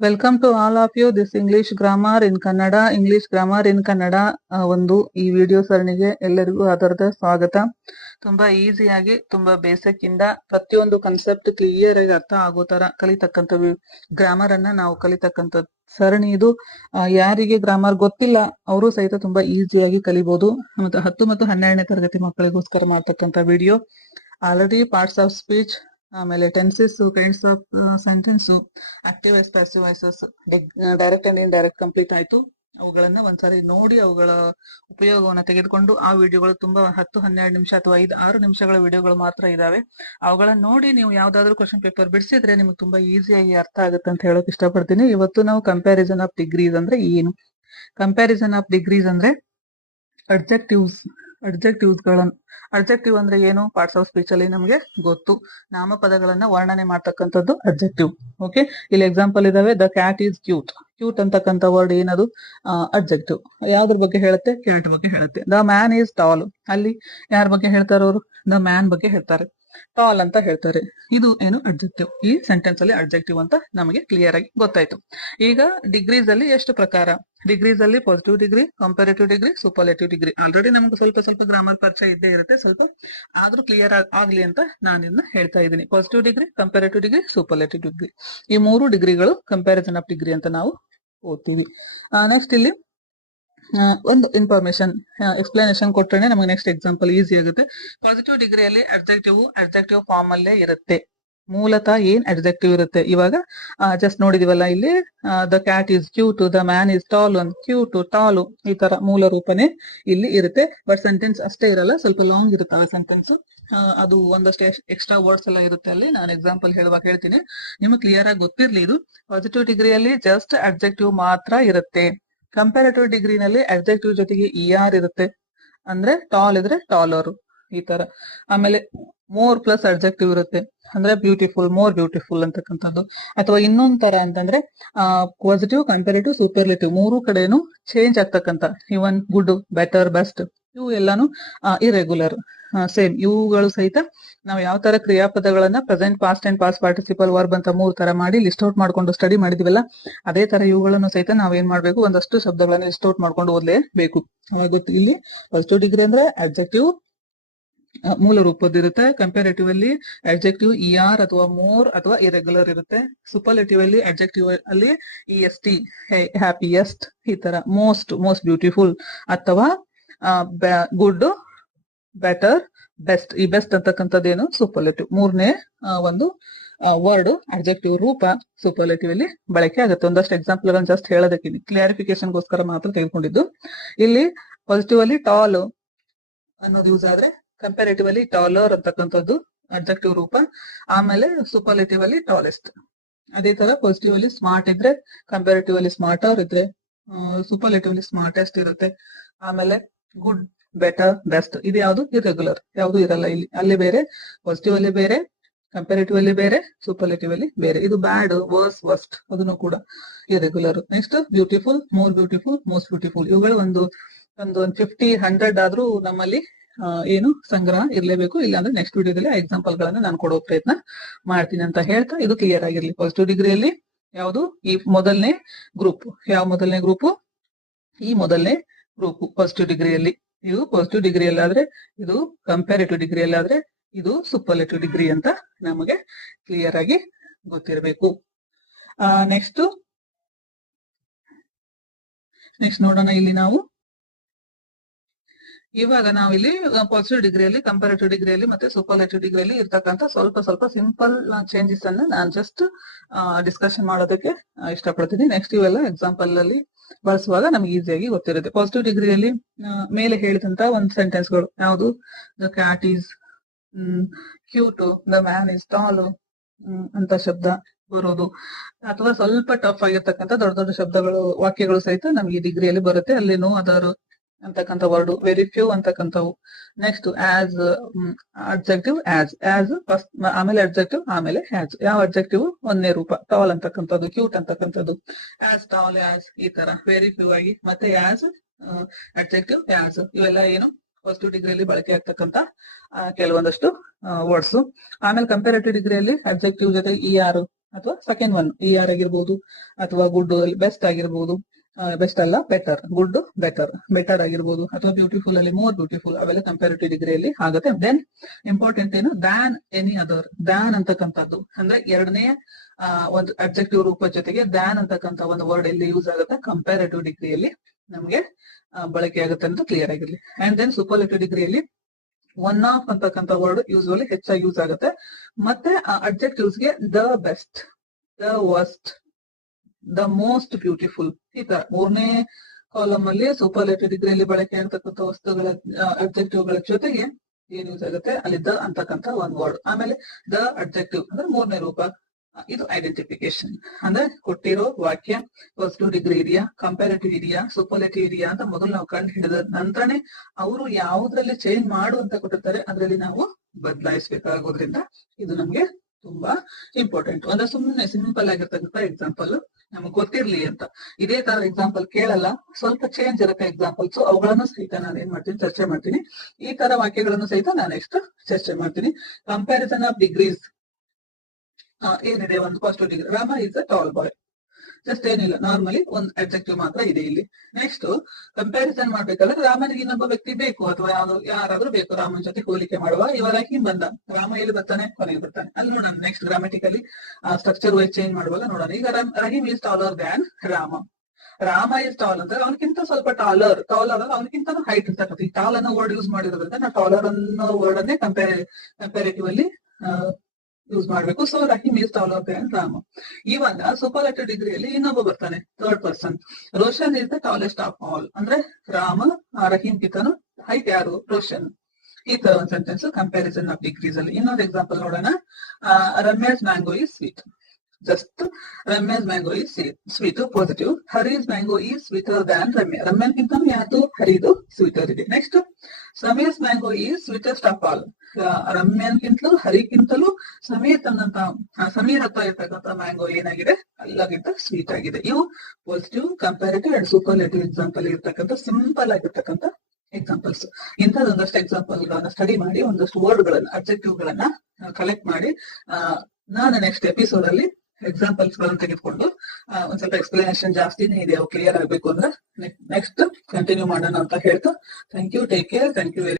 Welcome to all of you this English grammar in Kannada. English grammar in Kannada ಒಂದು ಈ video ಸರಣಿಗೆ ಎಲ್ಲರಿಗೂ ಆಧಾರದ ಸ್ವಾಗತ. ತುಂಬಾ ಈಸಿಯಾಗಿ ತುಂಬಾ ಬೇಸಿಕ್ ಇಂದ ಪ್ರತಿಯೊಂದು ಕಾನ್ಸೆಪ್ಟ್ ಕ್ಲಿಯರ್ ಆಗಿ ಅರ್ಥ ಆಗೋ ತರ ಕಲಿತಕ್ಕಂಥ ಗ್ರಾಮರ್ ಅನ್ನ ನಾವು ಕಲಿತಕ್ಕಂಥ ಸರಣಿ ಇದು. ಯಾರಿಗೆ ಗ್ರಾಮರ್ ಗೊತ್ತಿಲ್ಲ ಅವರು ಸಹಿತ ತುಂಬಾ ಈಸಿಯಾಗಿ ಕಲಿಬಹುದು. ಮತ್ತೆ 10 ಮತ್ತು 12ನೇ ತರಗತಿ ಮಕ್ಕಳಿಗೋಸ್ಕರ ಮಾಡ್ತಕ್ಕಂಥ video. Already parts of speech, ಆಮೇಲೆ tenses, kinds of sentence, active voice, passive voices, direct and indirect complete ಆಯ್ತು. ಅವುಗಳನ್ನ ಒಂದ್ಸರಿ ನೋಡಿ ಅವುಗಳ ಉಪಯೋಗವನ್ನ ತೆಗೆದುಕೊಂಡು ಆ ವಿಡಿಯೋಗಳು ತುಂಬಾ 10-12 ನಿಮಿಷ ಅಥವಾ 5-6 ನಿಮಿಷಗಳ ವಿಡಿಯೋಗಳು ಮಾತ್ರ ಇದಾವೆ. ಅವುಗಳನ್ನ ನೋಡಿ ನೀವು ಯಾವ್ದಾದ್ರು ಕ್ವಶನ್ ಪೇಪರ್ ಬಿಡಿಸಿದ್ರೆ ನಿಮ್ಗೆ ತುಂಬಾ ಈಸಿಯಾಗಿ ಅರ್ಥ ಆಗುತ್ತೆ ಅಂತ ಹೇಳಕ್ ಇಷ್ಟಪಡ್ತೀನಿ. ಇವತ್ತು ನಾವು ಕಂಪ್ಯಾರಿಸನ್ ಆಫ್ ಡಿಗ್ರೀಸ್ ಅಂದ್ರೆ ಏನು, ಕಂಪ್ಯಾರಿಸನ್ ಆಫ್ ಡಿಗ್ರೀಸ್ ಅಂದ್ರೆ ಅಡ್ಜೆಕ್ಟಿವ್ಸ್ ಗಳನ್ನ, ಅಡ್ಜೆಕ್ಟಿವ್ ಅಂದ್ರೆ ಏನು, ಪಾರ್ಟ್ಸ್ ಆಫ್ ಸ್ಪೀಚ್ ಅಲ್ಲಿ ನಮಗೆ ಗೊತ್ತು. ನಾಮಪದಗಳನ್ನ ವರ್ಣನೆ ಮಾಡ್ತಕ್ಕಂಥದ್ದು ಅಡ್ಜೆಕ್ಟಿವ್. ಓಕೆ, ಇಲ್ಲಿ ಎಕ್ಸಾಂಪಲ್ ಇದಾವೆ. The cat is cute. Cute ಅಂತಕ್ಕಂಥ ವರ್ಡ್ ಏನದು, ಅಡ್ಜೆಕ್ಟಿವ್. ಯಾವ್ದ್ರ ಬಗ್ಗೆ ಹೇಳುತ್ತೆ, ಕ್ಯಾಟ್ ಬಗ್ಗೆ ಹೇಳುತ್ತೆ. The man is tall. ಅಲ್ಲಿ ಯಾರ ಬಗ್ಗೆ ಹೇಳ್ತಾರೆ ಅವರು, ದ ಮ್ಯಾನ್ ಬಗ್ಗೆ ಹೇಳ್ತಾರೆ. ಟಾಲ್ ಅಂತ ಹೇಳ್ತಾರೆ. ಇದು ಏನು, ಅಡ್ಜೆಕ್ಟಿವ್. ಈ ಸೆಂಟೆನ್ಸ್ ಅಲ್ಲಿ ಅಡ್ಜೆಕ್ಟಿವ್ ಅಂತ ನಮಗೆ ಕ್ಲಿಯರ್ ಆಗಿ ಗೊತ್ತಾಯ್ತು. ಈಗ ಡಿಗ್ರೀಸ್ ಅಲ್ಲಿ ಎಷ್ಟು ಪ್ರಕಾರ, ಡಿಗ್ರೀಸ್ ಅಲ್ಲಿ positive degree, comparative degree, superlative degree. Already ನಮ್ಗೆ ಸ್ವಲ್ಪ ಗ್ರಾಮರ್ ಪರಿಚಯ ಇದ್ದೇ ಇರುತ್ತೆ, ಸ್ವಲ್ಪ ಆದ್ರೂ ಕ್ಲಿಯರ್ ಆಗ್ಲಿ ಅಂತ ನಾನು ಇದನ್ನ ಹೇಳ್ತಾ ಇದ್ದೀನಿ. Positive degree, comparative degree, superlative degree, ಈ 3 ಡಿಗ್ರಿಗಳು ಕಂಪ್ಯಾರಿಸನ್ ಆಫ್ ಡಿಗ್ರಿ ಅಂತ ನಾವು ಓದ್ತೀವಿ. ನೆಕ್ಸ್ಟ್ ಇಲ್ಲಿ ಒಂದು ಇನ್ಫಾರ್ಮೇಶನ್ ಎಕ್ಸ್ಪ್ಲನೇಷನ್ ಕೊಟ್ಟರೆ ನಮಗೆ ನೆಕ್ಸ್ಟ್ ಎಕ್ಸಾಂಪಲ್ ಈಸಿ ಆಗುತ್ತೆ. ಪಾಸಿಟಿವ್ ಡಿಗ್ರಿಯಲ್ಲಿ ಅಡ್ಜೆಕ್ಟಿವ್ ಫಾರ್ಮ್ ಅಲ್ಲೇ ಇರುತ್ತೆ. ಮೂಲತಃ ಏನ್ ಅಡ್ಜೆಕ್ಟಿವ್ ಇರುತ್ತೆ. ಇವಾಗ ಜಸ್ಟ್ ನೋಡಿದಿವಲ್ಲ ಇಲ್ಲಿ, the cat is cute, the man is tall, cute, tall, ಈ ತರ ಮೂಲ ರೂಪನೇ ಇಲ್ಲಿ ಇರುತ್ತೆ. ಬಟ್ ಸೆಂಟೆನ್ಸ್ ಅಷ್ಟೇ ಇರಲ್ಲ, ಸ್ವಲ್ಪ ಲಾಂಗ್ ಇರುತ್ತೆ ಆ ಸೆಂಟೆನ್ಸ್. ಅದು ಒಂದಷ್ಟು ಎಕ್ಸ್ಟ್ರಾ ವರ್ಡ್ಸ್ ಎಲ್ಲ ಇರುತ್ತೆ ಅಲ್ಲಿ. ನಾನು ಎಕ್ಸಾಂಪಲ್ ಹೇಳುವಾಗ ಹೇಳ್ತೀನಿ, ನಿಮ್ಗೆ ಕ್ಲಿಯರ್ ಆಗಿ ಗೊತ್ತಿರ್ಲಿ. ಇದು ಪಾಸಿಟಿವ್ ಡಿಗ್ರಿಯಲ್ಲಿ ಜಸ್ಟ್ ಅಡ್ಜೆಕ್ಟಿವ್ ಮಾತ್ರ ಇರುತ್ತೆ. ಕಂಪ್ಯಾರೇಟಿವ್ ಡಿಗ್ರಿನಲ್ಲಿ ಅಡ್ಜೆಕ್ಟಿವ್ ಜೊತೆಗೆ ER ಇರುತ್ತೆ. ಅಂದ್ರೆ ಟಾಲ್ ಇದ್ರೆ ಟಾಲರ್, ಈ ತರ. ಆಮೇಲೆ ಮೋರ್ ಪ್ಲಸ್ ಅಡ್ಜೆಕ್ಟಿವ್ ಇರುತ್ತೆ. ಅಂದ್ರೆ ಬ್ಯೂಟಿಫುಲ್, ಮೋರ್ ಬ್ಯೂಟಿಫುಲ್ ಅಂತಕ್ಕಂಥದ್ದು. ಅಥವಾ ಇನ್ನೊಂದ್ ತರ ಅಂತಂದ್ರೆ ಪಾಸಿಟಿವ್, ಕಂಪ್ಯಾರೇಟಿವ್, ಸೂಪರ್ಲೇಟಿವ್ 3 ಕಡೆನೂ ಚೇಂಜ್ ಆಗ್ತಕ್ಕಂಥ, ಇವನ್ ಗುಡ್, ಬೆಟರ್, ಬೆಸ್ಟ್, ಇವು ಎಲ್ಲಾನು ಇರೆಗ್ಯುಲರ್. ಸೇಮ್ ಇವುಗಳು ಸಹಿತ ನಾವು ಯಾವ ತರ ಕ್ರಿಯಾಪದಗಳನ್ನ present, past and past participle verb ಅಂತ 3 ತರ ಮಾಡಿ ಲಿಸ್ಟ್ ಔಟ್ ಮಾಡ್ಕೊಂಡು ಸ್ಟಡಿ ಮಾಡಿದಿವಲ್ಲ, ಅದೇ ತರ ಇವುಗಳನ್ನು ಸಹಿತ ನಾವೇನ್ ಮಾಡ್ಬೇಕು, ಒಂದಷ್ಟು ಶಬ್ದಗಳನ್ನ ಲಿಸ್ಟ್ ಔಟ್ ಮಾಡ್ಕೊಂಡು ಓದ್ಲೇಬೇಕು. ಅವಾಗ ಗೊತ್ತು. ಇಲ್ಲಿ ಪಾಸಿಟಿವ್ ಡಿಗ್ರಿ ಅಂದ್ರೆ ಅಡ್ಜೆಕ್ಟಿವ್ ಮೂಲ ರೂಪದಿರುತ್ತೆ. ಕಂಪ್ಯಾರೇಟಿವ್ ಅಲ್ಲಿ ಅಡ್ಜೆಕ್ಟಿವ್ ER ಅಥವಾ ಮೋರ್ ಅಥವಾ ಇರೆಗ್ಯುಲರ್ ಇರುತ್ತೆ. ಸೂಪರ್ಲೇಟಿವ್ ಅಲ್ಲಿ ಅಡ್ಜೆಕ್ಟಿವ್ ಅಲ್ಲಿ EST, ಹ್ಯಾಪಿಯೆಸ್ಟ್, ಈ ತರ. ಮೋಸ್ಟ್ ಬ್ಯೂಟಿಫುಲ್ ಅಥವಾ ಗುಡ್, ಬೆಟರ್, ಬೆಸ್ಟ್. ಈ ಬೆಸ್ಟ್ ಅಂತಕ್ಕಂಥದ್ದೇನು, ಸೂಪರ್ಲೇಟಿವ್. 3ನೇ ಒಂದು ವರ್ಡ್ ಅಡ್ಜೆಕ್ಟಿವ್ ರೂಪ ಸೂಪರ್ಲೇಟಿವ್ ಅಲ್ಲಿ ಬಳಕೆ ಆಗುತ್ತೆ. ಒಂದಷ್ಟು ಎಕ್ಸಾಂಪಲ್ ಗಳನ್ನ ಜಸ್ಟ್ ಹೇಳೋದಕ್ಕೆ, ಕ್ಲಿಯರಿಫಿಕೇಶನ್ ಗೋಸ್ಕರ ಮಾತ್ರ ತೆಗೆದುಕೊಂಡಿದ್ದು. ಇಲ್ಲಿ ಪಾಸಿಟಿವ್ ಅಲ್ಲಿ ಟಾಲ್ ಅನ್ನೋದು ಯೂಸ್ ಆದ್ರೆ, ಕಂಪ್ಯಾರೇಟಿವ್ ಅಲ್ಲಿ ಟಾಲರ್ ಅಂತಕ್ಕಂಥದ್ದು ಅಡ್ಜೆಕ್ಟಿವ್ ರೂಪ. ಆಮೇಲೆ ಸೂಪರ್ಲೇಟಿವ್ ಅಲ್ಲಿ ಟಾಲೆಸ್ಟ್. ಅದೇ ತರ ಪಾಸಿಟಿವ್ ಅಲ್ಲಿ ಸ್ಮಾರ್ಟ್ ಇದ್ರೆ, ಕಂಪ್ಯಾರೇಟಿವ್ ಅಲ್ಲಿ ಸ್ಮಾರ್ಟರ್ ಇದ್ರೆ, ಸೂಪರ್ಲೇಟಿವ್ ಅಲ್ಲಿ ಸ್ಮಾರ್ಟೆಸ್ಟ್ ಇರುತ್ತೆ. ಆಮೇಲೆ ಗುಡ್, ಬೆಟರ್, ಬೆಸ್ಟ್, ಇದು ಯಾವುದು ಇರೆಗ್ಯುಲರ್, ಯಾವುದು ಇರಲ್ಲ ಇಲ್ಲಿ. ಅಲ್ಲಿ ಬೇರೆ, ಪಾಸಿಟಿವ್ ಅಲ್ಲಿ ಬೇರೆ, ಕಂಪ್ಯಾರೇಟಿವ್ ಅಲ್ಲಿ ಬೇರೆ, ಸೂಪರ್ಲೇಟಿವ್ ಅಲ್ಲಿ ಬೇರೆ. ಇದು ಬ್ಯಾಡ್, ವರ್ಸ್, ವರ್ಸ್ಟ್, ಅದನ್ನು ಕೂಡ irregular. Next beautiful, more beautiful, most beautiful. ಇವುಗಳು ಒಂದು 50-100 ಆದ್ರೂ ನಮ್ಮಲ್ಲಿ ಏನು ಸಂಗ್ರಹ ಇರಲೇಬೇಕು. ಇಲ್ಲಾಂದ್ರೆ ನೆಕ್ಸ್ಟ್ ವಿಡಿಯೋದಲ್ಲಿ ಎಕ್ಸಾಂಪಲ್ ಗಳನ್ನ ನಾನು ಕೊಡೋ ಪ್ರಯತ್ನ ಮಾಡ್ತೀನಿ ಅಂತ ಹೇಳ್ತಾ, ಇದು ಕ್ಲಿಯರ್ ಆಗಿರ್ಲಿ. ಪಾಸಿಟಿವ್ ಡಿಗ್ರಿಯಲ್ಲಿ ಯಾವುದು, ಈ ಮೊದಲನೇ ಗ್ರೂಪ್. ಯಾವ ಮೊದಲನೇ ಗ್ರೂಪ್, ಈ ಮೊದಲನೇ ಗ್ರೂಪ್ ಪಾಸಿಟಿವ್ ಡಿಗ್ರಿಯಲ್ಲಿ. ಇದು ಪಾಸಿಟಿವ್ ಡಿಗ್ರಿಯಲ್ಲಿ ಆದ್ರೆ, ಇದು ಕಂಪ್ಯಾರೇಟಿವ್ ಡಿಗ್ರಿಯಲ್ಲಿ ಆದ್ರೆ, ಇದು ಸೂಪರ್ಲೇಟಿವ್ ಡಿಗ್ರಿ ಅಂತ ನಮಗೆ ಕ್ಲಿಯರ್ ಆಗಿ ಗೊತ್ತಿರಬೇಕು. ನೆಕ್ಸ್ಟ್ ನೋಡೋಣ. ಇಲ್ಲಿ ನಾವು ಇವಾಗ ನಾವಿಲ್ಲಿ ಪಾಸಿಟಿವ್ ಡಿಗ್ರಿಯಲ್ಲಿ, ಕಂಪ್ಯಾರೇಟಿವ್ ಡಿಗ್ರಿಯಲ್ಲಿ ಮತ್ತೆ ಸೂಪರ್ಲೇಟಿವ್ ಡಿಗ್ರಿಯಲ್ಲಿ ಇರ್ತಕ್ಕಂಥ ಸ್ವಲ್ಪ ಸಿಂಪಲ್ ಚೇಂಜಸ್ ಅನ್ನ ನಾನು ಜಸ್ಟ್ ಡಿಸ್ಕಷನ್ ಮಾಡೋದಕ್ಕೆ ಇಷ್ಟಪಡ್ತೀನಿ. ನೆಕ್ಸ್ಟ್ ಇವೆಲ್ಲ ಎಕ್ಸಾಂಪಲ್ ಅಲ್ಲಿ ಬಳಸುವಾಗ ನಮ್ಗೆ ಈಸಿಯಾಗಿ ಗೊತ್ತಿರುತ್ತೆ. ಪಾಸಿಟಿವ್ ಡಿಗ್ರಿಯಲ್ಲಿ ಮೇಲೆ ಹೇಳಿದಂತ ಒಂದು ಸೆಂಟೆನ್ಸ್ ಗಳು ಯಾವುದು, the cat is cute, the man is tall ಅಂತ ಶಬ್ದ ಬರೋದು, ಅಥವಾ ಸ್ವಲ್ಪ ಟಫ್ ಆಗಿರ್ತಕ್ಕಂಥ ದೊಡ್ಡ ಶಬ್ದಗಳು, ವಾಕ್ಯಗಳು ಸಹಿತ ನಮ್ಗೆ ಈ ಡಿಗ್ರಿಯಲ್ಲಿ ಬರುತ್ತೆ. ಅಲ್ಲಿ ನೋ ಅದರ್ ಅಂತಕ್ಕಂಥ ವರ್ಡ್, ವೆರಿ ಫ್ಯೂ ಅಂತಕ್ಕಂಥವು. Next as adjective, as first, ಆಮೇಲೆ ಅಡ್ಜೆಕ್ಟಿವ್, ಆಮೇಲೆ ಹ್ಯಾಸ್. ಯಾವ ಅಡ್ಜೆಕ್ಟಿವ್, ಒಂದನೇ ರೂಪ, ಟಾಲ್ ಅಂತಕ್ಕಂಥದ್ದು, ಕ್ಯೂಟ್ ಅಂತಕ್ಕಂಥದ್ದು, ಆಸ್, ಟಾಲ್, ಆಸ್, ಈ ತರ ವೆರಿ ಫ್ಯೂ ಆಗಿ. ಮತ್ತೆ ಆಸ್ ಅಡ್ಜೆಕ್ಟಿವ್, ಆಸ್, ಇವೆಲ್ಲ ಏನು ಪಾಸಿಟಿವ್ ಡಿಗ್ರಿಯಲ್ಲಿ ಬಳಕೆ ಆಗ್ತಕ್ಕಂಥ ಕೆಲವೊಂದಷ್ಟು ವರ್ಡ್ಸ್. ಆಮೇಲೆ ಕಂಪ್ಯಾರೇಟಿವ್ ಡಿಗ್ರಿಯಲ್ಲಿ ಅಡ್ಜೆಕ್ಟಿವ್ ಜೊತೆ ER ಅಥವಾ ಸೆಕೆಂಡ್ ಒನ್ ER ಆಗಿರ್ಬೋದು, ಅಥವಾ ಗುಡ್ ಬೆಸ್ಟ್ ಆಗಿರ್ಬೋದು, ಬೆಸ್ಟ್ ಅಲ್ಲ ಬೆಟರ್, ಗುಡ್ ಬೆಟರ್ ಆಗಿರ್ಬೋದು, ಅಥವಾ ಬ್ಯೂಟಿಫುಲ್ ಅಲ್ಲಿ ಮೋರ್ ಬ್ಯೂಟಿಫುಲ್, ಅವೆಲ್ಲ ಕಂಪ್ಯಾರಿಟಿವ್ ಡಿಗ್ರಿಯಲ್ಲಿ ಆಗುತ್ತೆ. ದೆನ್ ಇಂಪಾರ್ಟೆಂಟ್ ಏನು, ದ್ಯಾನ್ ಎನಿ ಅದರ್, ದ್ಯಾನ್ ಅಂತಕ್ಕಂಥದ್ದು ಅಂದ್ರೆ ಎರಡನೇ ಒಂದು ಅಬ್ಜೆಕ್ಟಿವ್ ರೂಪ ಜೊತೆಗೆ ದ್ಯಾನ್ ಅಂತಕ್ಕಂಥ ಒಂದು ವರ್ಡ್ ಎಲ್ಲಿ ಯೂಸ್ ಆಗುತ್ತೆ, ಕಂಪ್ಯಾರಿಟಿವ್ ಡಿಗ್ರಿಯಲ್ಲಿ ನಮಗೆ ಬಳಕೆ ಆಗುತ್ತೆ ಅಂತ ಕ್ಲಿಯರ್ ಆಗಿರ್ಲಿ. ಅಂಡ್ ದೆನ್ ಸೂಪರ್ಲೇಟಿವ್ ಡಿಗ್ರಿಯಲ್ಲಿ ಒನ್ ಆಫ್ ಅಂತಕ್ಕಂಥ ವರ್ಡ್ ಯೂಸ್ವಲಿ ಹೆಚ್ಚಾಗಿ ಯೂಸ್ ಆಗುತ್ತೆ. ಮತ್ತೆ ಅಡ್ಜೆಕ್ಟಿವ್ಸ್ ಗೆ the best, the worst, the most beautiful, ಈ ತರ ಮೂರನೇ ಕಾಲಮ್ ಅಲ್ಲಿ ಸೂಪರ್ಲೇಟಿವ್ ಡಿಗ್ರಿಯಲ್ಲಿ ಬಳಕೆ ಆಗ್ತಕ್ಕಂಥ ವಸ್ತುಗಳ ಅಬ್ಜೆಕ್ಟಿವ್ ಗಳ ಜೊತೆಗೆ ಏನ್ ಯೂಸ್ ಆಗುತ್ತೆ ಅಲ್ಲಿ ದ ಅಂತಕ್ಕಂಥ ಒಂದ್ ವರ್ಡ್. ಆಮೇಲೆ ದ ಅಡ್ಜೆಕ್ಟಿವ್ ಅಂದ್ರೆ ಮೂರನೇ ರೂಪ, ಇದು ಐಡೆಂಟಿಫಿಕೇಶನ್ ಅಂದ್ರೆ ಕೊಟ್ಟಿರೋ ವಾಕ್ಯ ಪಾಸಿಟಿವ್ ಡಿಗ್ರಿ ಇದೆಯಾ, ಕಂಪ್ಯಾರಿಟಿವ್ ಇದೆಯಾ, ಸೂಪರ್ಲೇಟಿವ್ ಇದೆಯಾ ಅಂತ ಮೊದಲು ನಾವು ಕಂಡು ಹಿಡಿದ ನಂತರನೇ ಅವರು ಯಾವುದ್ರಲ್ಲಿ ಚೇಂಜ್ ಮಾಡು ಅಂತ ಕೊಟ್ಟಿರ್ತಾರೆ ಅದರಲ್ಲಿ ನಾವು ಬದಲಾಯಿಸಬೇಕಾಗೋದ್ರಿಂದ ಇದು ನಮ್ಗೆ ತುಂಬಾ ಇಂಪಾರ್ಟೆಂಟ್. ಅಂದ್ರೆ ಸುಮ್ಮನೆ ಸಿಂಪಲ್ ಆಗಿರ್ತಕ್ಕಂಥ ಎಕ್ಸಾಂಪಲ್ ನಮ್ಗೆ ಗೊತ್ತಿರ್ಲಿ ಅಂತ. ಇದೇ ತರ ಎಕ್ಸಾಂಪಲ್ ಕೇಳಲ್ಲ, ಸ್ವಲ್ಪ ಚೇಂಜ್ ಇರುತ್ತೆ ಎಕ್ಸಾಂಪಲ್ಸ್, ಅವುಗಳನ್ನು ಸಹಿತ ನಾನು ಏನ್ ಮಾಡ್ತೀನಿ ಚರ್ಚೆ ಮಾಡ್ತೀನಿ. ಈ ತರ ವಾಕ್ಯಗಳನ್ನು ಸಹಿತ ನಾನು ನೆಕ್ಸ್ಟ್ ಚರ್ಚೆ ಮಾಡ್ತೀನಿ. ಕಂಪ್ಯಾರಿಸನ್ ಆಫ್ ಡಿಗ್ರೀಸ್ ಏನಿದೆ, ಒಂದು positive degree, Rama is a tall boy, just ಏನಿಲ್ಲ, ನಾರ್ಮಲಿ ಒಂದು ಅಬ್ಜೆಕ್ಟಿವ್ ಮಾತ್ರ ಇದೆ ಇಲ್ಲಿ. ನೆಕ್ಸ್ಟ್ ಕಂಪ್ಯಾರಿಸನ್ ಮಾಡ್ಬೇಕಾದ್ರೆ ರಾಮನಿಗೆ ಇನ್ನೊಬ್ಬ ವ್ಯಕ್ತಿ ಬೇಕು ಅಥವಾ ಯಾರಾದ್ರೂ ಬೇಕು ರಾಮನ ಜೊತೆ ಹೋಲಿಕೆ ಮಾಡುವ. ಇವಾಗ ಹಿಂಗ್ ಬಂದ, ರಾಮ ಎಲ್ಲಿ ಬರ್ತಾನೆ, ಕೊನೆಗೆ ಬರ್ತಾನೆ, ಅಲ್ಲಿ ನೋಡೋಣ. Next grammatically structure wise change ಮಾಡುವಾಗ ನೋಡೋಣ. ಈಗ Rahim is taller than Rama. Rama is tall ಅಂದ್ರೆ ಅವನಕ್ಕಿಂತ ಸ್ವಲ್ಪ ಟಾಲರ್ ಆದಾಗ ಅವನಕ್ಕಿಂತ ಹೈಟ್ ಇರ್ತಕ್ಕಂಥ ಈ ಟಾಲ್ ಅನ್ನೋ ವರ್ಡ್ ಯೂಸ್ ಮಾಡಿರೋದ್ರಿಂದ ನಾವು ಟಾಲರ್ ಅನ್ನೋ ವರ್ಡ್ ಅನ್ನೇ ಕಂಪ್ಯಾರಿಟಿವ್ ಅಲ್ಲಿ ಯೂಸ್ ಮಾಡ್ಬೇಕು. So Rahim is taller than Rama. ಇವಾಗ ಸೂಪರ್ಲೇಟಿವ್ ಡಿಗ್ರಿಯಲ್ಲಿ ಇನ್ನೊಬ್ಬ ಬರ್ತಾನೆ, third person, Roshan is the tallest of all ಅಂದ್ರೆ ರಹೀಮ್ ಕಿಂತನೂ ಹೈಟ್ ಯಾರು, ರೋಷನ್. ಈ ತರ ಒಂದು ಸೆಂಟೆನ್ಸ್ ಕಂಪ್ಯಾರಿಸನ್ ಆಫ್ ಡಿಗ್ರೀಸ್ ಅಲ್ಲಿ. ಇನ್ನೊಂದು ಎಕ್ಸಾಂಪಲ್ ನೋಡೋಣ. Ramya's mango is sweet, just Ramya's mango is sweet positive, Hari's mango is sweeter than Ramya, ರಮ್ಯಾನ್ಕಿಂತ ಯಾವುದು ಹರಿದು ಸ್ವೀಟರ್ ಇದೆ. Next Sameer's mango is sweetest of all, ರಮ್ಯಾನ್ಕಿಂತಲೂ ಹರಿಗಿಂತಲೂ ಸಮೀರ್ ಹತ್ರ ಇರ್ತಕ್ಕಂಥ ಮ್ಯಾಂಗೋ ಏನಾಗಿದೆ ಎಲ್ಲಕ್ಕಿಂತ ಸ್ವೀಟ್ ಆಗಿದೆ. ಇವು positive, comparative and superlative example ಇರ್ತಕ್ಕಂಥ ಸಿಂಪಲ್ ಆಗಿರ್ತಕ್ಕಂಥ ಎಕ್ಸಾಂಪಲ್ಸ್. ಇಂಥದೊಂದಷ್ಟು ಎಕ್ಸಾಂಪಲ್ ಗಳನ್ನ ಸ್ಟಡಿ ಮಾಡಿ ಒಂದಷ್ಟು ವರ್ಡ್ ಗಳನ್ನ ಅಬ್ಜೆಕ್ಟಿವ್ ಗಳನ್ನ ಕಲೆಕ್ಟ್ ಮಾಡಿ ನಾನು ನೆಕ್ಸ್ಟ್ ಎಪಿಸೋಡ್ ಅಲ್ಲಿ ಎಕ್ಸಾಂಪಲ್ಸ್ ಗಳನ್ನು ತೆಗೆದುಕೊಂಡು ಒಂದ್ ಸ್ವಲ್ಪ ಎಕ್ಸ್ಪ್ಲನೇಷನ್ ಜಾಸ್ತಿನೇ ಇದೆ, ಅವು ಕ್ಲಿಯರ್ ಆಗ್ಬೇಕು ಅಂದ್ರೆ ನೆಕ್ಸ್ಟ್ ಕಂಟಿನ್ಯೂ ಮಾಡೋಣ ಅಂತ ಹೇಳ್ತಾ thank you, take care, thank you very